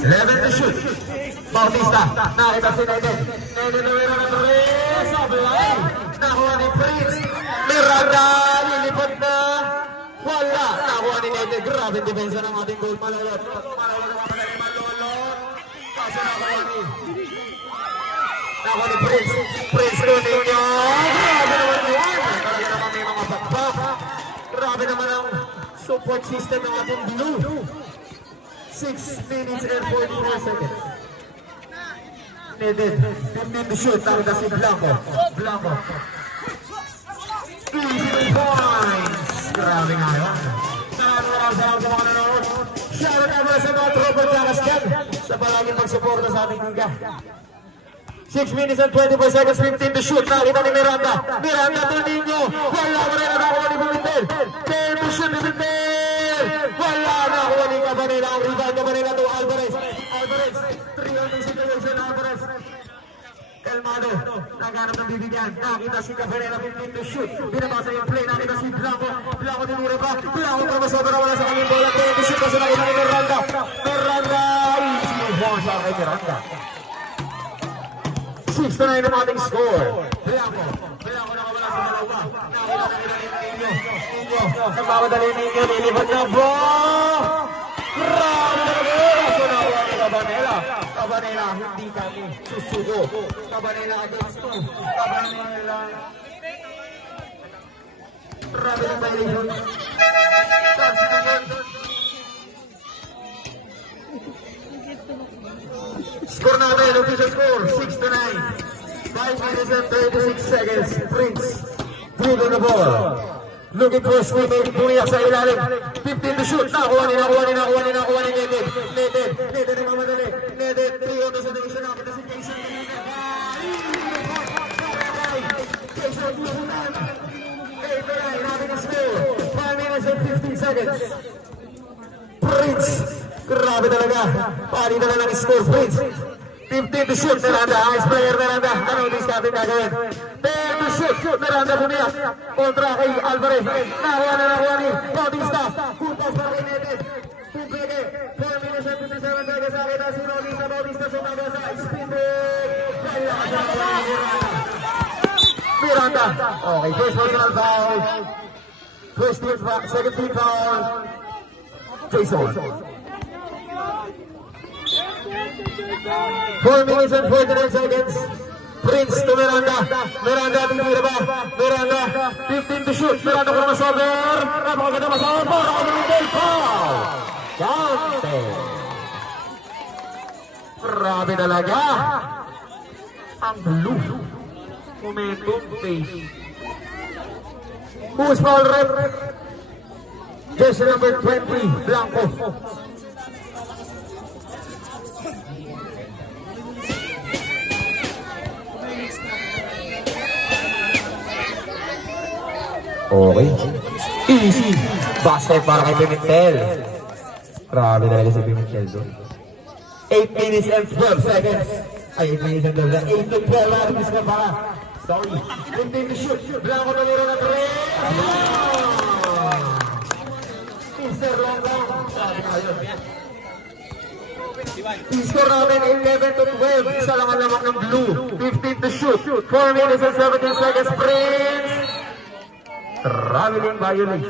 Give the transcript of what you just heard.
11 to shoot. Bautista, nakita si Neden. Neden na meron ng 3. Sablay. Nakuha ni Prince. Miranda, lilipad na. Wala. Nakuha ni Neden. Grabe depensa ng ating goal. Malulot. Malulot ang mga malulot. Kaso nakuha ni Prince. Prince Luninho. Grabe naman yan. Talaga naman may mga bakbak. Grabe naman ang support system ng ating blue. 6 minutes and 44 seconds. Neden, 15 to shoot. Nakita si Blanco. Blanco. Easy points. Grabe nga yun. Salamat sa mga nanonood. Shoutout naman sa mga tropa Jakas dyan sa palaging pagsuporta sa aming liga. 6 minutes and 24 seconds, 15 to shoot. Nakita ni Miranda. Miranda Tuninho. Wala mo rin nakuha ni Bumitel. 10 to shoot ni Bumitel. Wala nakuha ni Cabanela. Ang rebound Cabanela to Alvarez. Alvarez. 3 on the situation. Alvarez. Calmado. Naghanap ng bibigyan. Nakita si Cabanela. 15 to shoot. Binabasa yung play. Nakita si Blanco. Blanco tinira pa. Blanco tramasodra. Wala sa kanyang bola. 10 to shoot. Kasi nakita ni Miranda. Miranda. Easy one sa kay Miranda. 6 to 9 ang ating score. Blanco nakawala sa dalawa. Nakawala ni Ninyo. Nagmamadali Ninyo. Lilipad na po. Grabe na rin. So nakuha ni Cabanela. Cabanela, hindi kami susugo. Cabanela against 2. Cabanela. Grabe na violation. Chance naman. Score natin, official score, 6 to 9. 5 minutes and 36 seconds. Prince, dribble the ball. Looking for a swing, pumiyak sa ilalim. 15 to shoot. Nakuha ni Neden. Neden ang mamadali. Neden, 3 on the situation. Nakita si Jason. Jason, Luhunan. 8 to 9, natin ang score. 5 minutes and 15 seconds. Prince. Grabe talaga. Pari talaga ng score, Prince. 15 to shoot, Miranda. Ice player, Miranda. Ano yung natin gagawin? 10 to shoot, Miranda bumiyak. Kontra kay Alvarez. Nakuha ni Bautista. Kupas para kay Neden. Pupeke. 4 minutes and 57 seconds. Nakita si Bautista. Sumaga sa spin break. Miranda. Okay, first personal foul. Second team foul. Jason. 4 minutes and 49 seconds. Prince to Miranda. Miranda tinira ba? Miranda 15 to shoot. Miranda crossover. Napakaganda masawa po. Nakabulindel foul. Counted. Grabe talaga. Ang blue. Momentum pace. Who's foul rep? Jersey number 20. Blanco. Okay. Easy. Basket para kay Pimentel. Grabe talaga si Pimentel doon. 8 minutes and 12 seconds. Ay, 8 minutes and 12. 8 to 12. Artis ka pa. Sorry. 15 to shoot. Blanco na muro na 3. Mr. Longong. Sabi na yun. I-score namin 11 to 12. Isa lang ang lamang ng blue. 15 to shoot. 4 minutes and 17 seconds. Prince. Traveling violation.